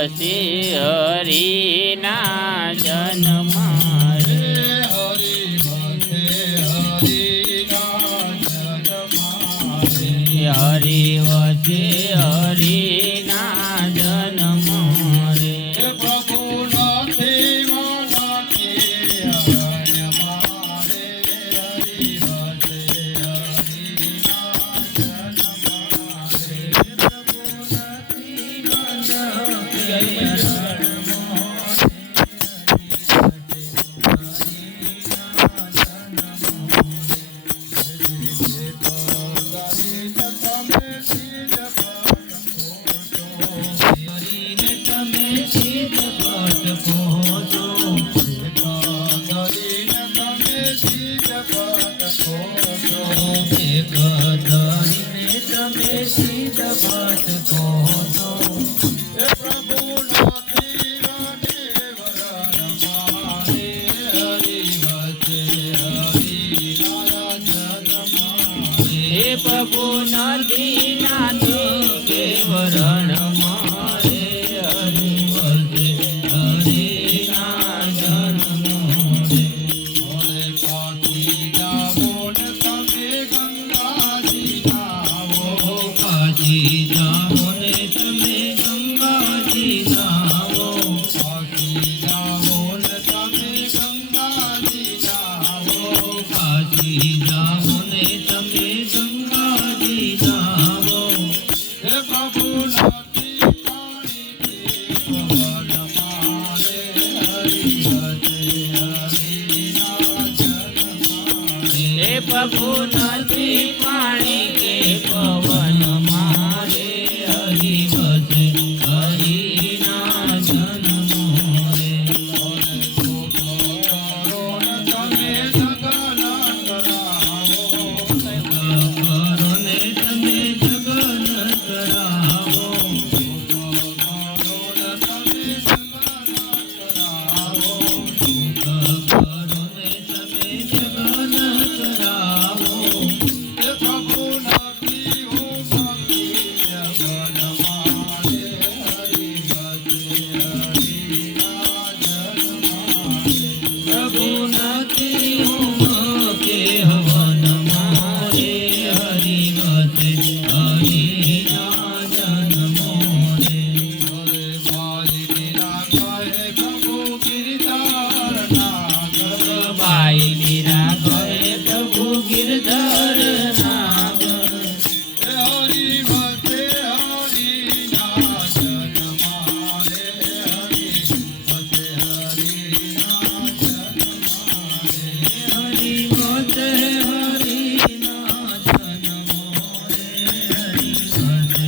વસે હરિના જન્મ રે હરિ વસે હરિના જન્મ રે હરિ વસે હરિના જન્મ રે પ્રભુ નથી મનાથી અરણ્ય મારે હરિ વસે હરિના જન્મ રે પ્રભુ નથી મનાથી પ્રભુ નથી નાથી કેવરણ મારે હરિ વસે હરિના જન્મ રે કાશી જાવો ને તમે ગંગાજી નાવો કાશી જાઓ ને તમે ગંગાજી નાવો કાશી જાવો ને તમે ગંગાજી નાવો કાશી જાઓ ને તમે ગંગાજી નાવો હે પ્રભુ નથી પાણી પવન મારે હરિ વસે હરિના જન્મ હે પ્રભુ નથી પાણી કે પવન મારે હરિ વસે હરિના જન્મ રે તમે જગન કરાવો કરો ને તમે જગન કરાવો તમે જગન કરાવો કરો ને તમે જગન કરાવો હે પ્રભુ નથી હું ભક્તિ જગન મારે હરિ વસે હરિના જન્મ પ્રભુ નથી હું કે હવન મારે હરિ વસે હરિના જન્મ રે ભાઈ મીરા કહે પ્રભુ ગિરધાર નાગર બાઈ મીરા કહે પ્રભુ ગિરધર નાગર હે હરિ વસે હરિના જન્મ રે હરિ વસે હરિના જન્મ હરિ વસે હરિના જન્મ રે હરિ વસે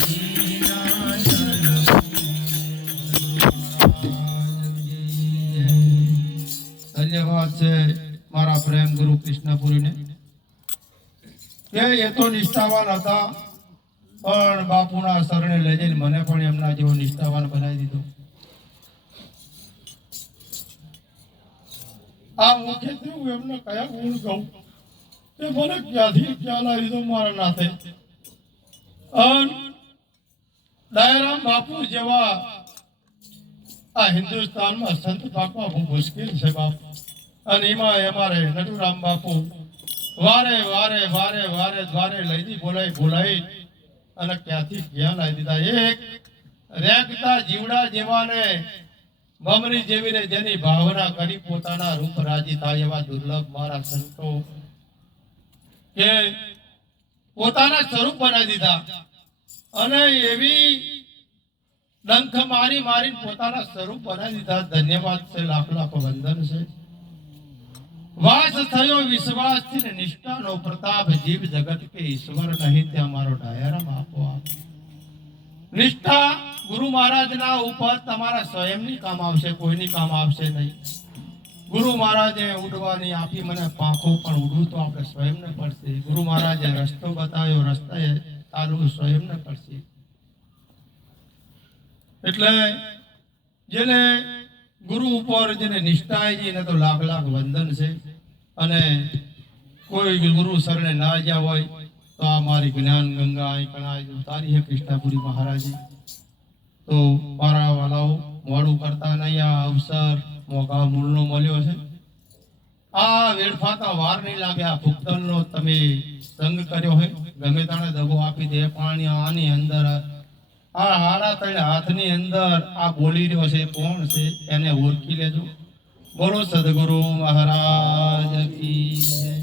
હરિના જન્મ ધન્યવાદ છે મારા પ્રેમ ગુરુ કૃષ્ણપુરીને કે એ તો નિષ્ઠાવાન હતા પણ બાપુના શરણે લઈ જઈને મને પણ એમના જેવો નિષ્ઠાવાન બનાવી દીધો. આ મુખ્યત્વે હું એમને કયા ગુણ કહું તે મને ક્યાંથી ખ્યાલ આવી દીધો મારા નાથે. દયારામ બાપુ જેવા આ હિન્દુસ્તાનમાં સંત પાકવા બહુ મુશ્કેલ છે બાપુ. અને એમાં અમારે નટુરામ બાપુ વારે વારે વારે વારે દ્વારે લઈ બોલાઈ અને ક્યાંથી ક્યાં લાવી દીધા. એક રેગતા જીવડા જેવાને મમરી જેવીને જેની ભાવના કરી પોતાના રૂપ રાજી થાય એવા દુર્લભ મારા સંતો કે પોતાના સ્વરૂપ બનાવી દીધા અને એવી ડંખ મારી મારી પોતાના સ્વરૂપ બનાવી દીધા. ધન્યવાદ છે, લાખ લાખ વંદન છે. વાસ થયો વિશ્વાસથી ને નિષ્ઠાનો પ્રતાપ જીવ જગત કે ઈશ્વર નહીં ત્યાં મારો ડાયરામ આપો આપ. નિષ્ઠા ગુરુ મહારાજના ઉપર તમારા સ્વયંની કામ આવશે, કોઈની કામ આવશે નહીં. ગુરુ મહારાજે ઉડવાની આપી મને પાંખો, પણ ઉડવું તો આપણે સ્વયંને પડશે. ગુરુ મહારાજે રસ્તો બતાવ્યો, રસ્તાએ ચાલવું સ્વયંને પડશે. એટલે જેને ગુરુ ઉપર જેને નિષ્ઠા છે એને તો લાખ લાખ વંદન છે. અને કોઈ ગુરુ શરણે ના જ્યાં હોય તો આ મારી જ્ઞાન ગંગા અહીં કણાય તારી હે કૃષ્ણાપુરી મહારાજી. તો તો મારા વાલાઓ મોડું કરતા નહીં, આ અવસર મોકા મૂળનો મળ્યો છે. આ વેડફાતા વાર નહીં લાગે. આ ભૂખતલનો તમે સંગ કર્યો હોય, ગમે તાણે દગો આપી દે પાણી આની અંદર આ હાડા ત્રણ હાથની અંદર આ બોલી રહ્યો છે કોણ છે એને ઓળખી લેજો. બોલો સદગુરુ મહારાજ કી જય.